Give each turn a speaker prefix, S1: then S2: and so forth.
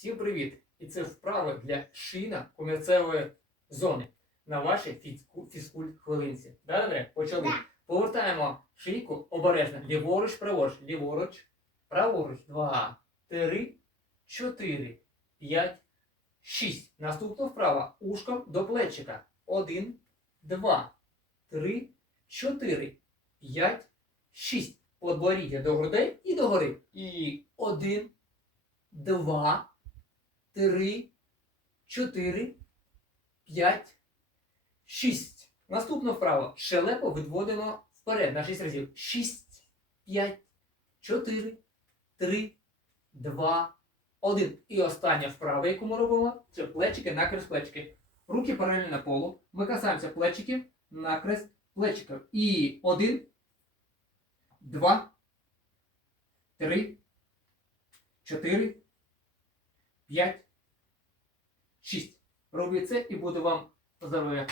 S1: Всім привіт! І це вправи для шина комірцевої зони на вашій фізкульт хвилинці. Да, добре? Почали. Повертаємо шийку обережно. Ліворуч, праворуч, ліворуч, праворуч. Два, три, чотири, п'ять, шість. Наступно вправа. Ушком до плечика. Один, два, три, чотири, п'ять, шість. Подборіддя до грудей і до гори. І один, два, три, чотири, п'ять, шість. Наступна вправа. Шелепо відводимо вперед на шість разів. Шість, п'ять, чотири, три, два, один. І остання вправа, яку ми робимо, це плечики накрест плечики. Руки паралельно полу. Ми касаємося плечиків, накрест плечиків. І один, два, три, чотири, п'ять, шість. Робіть це і буде вам здоров'я.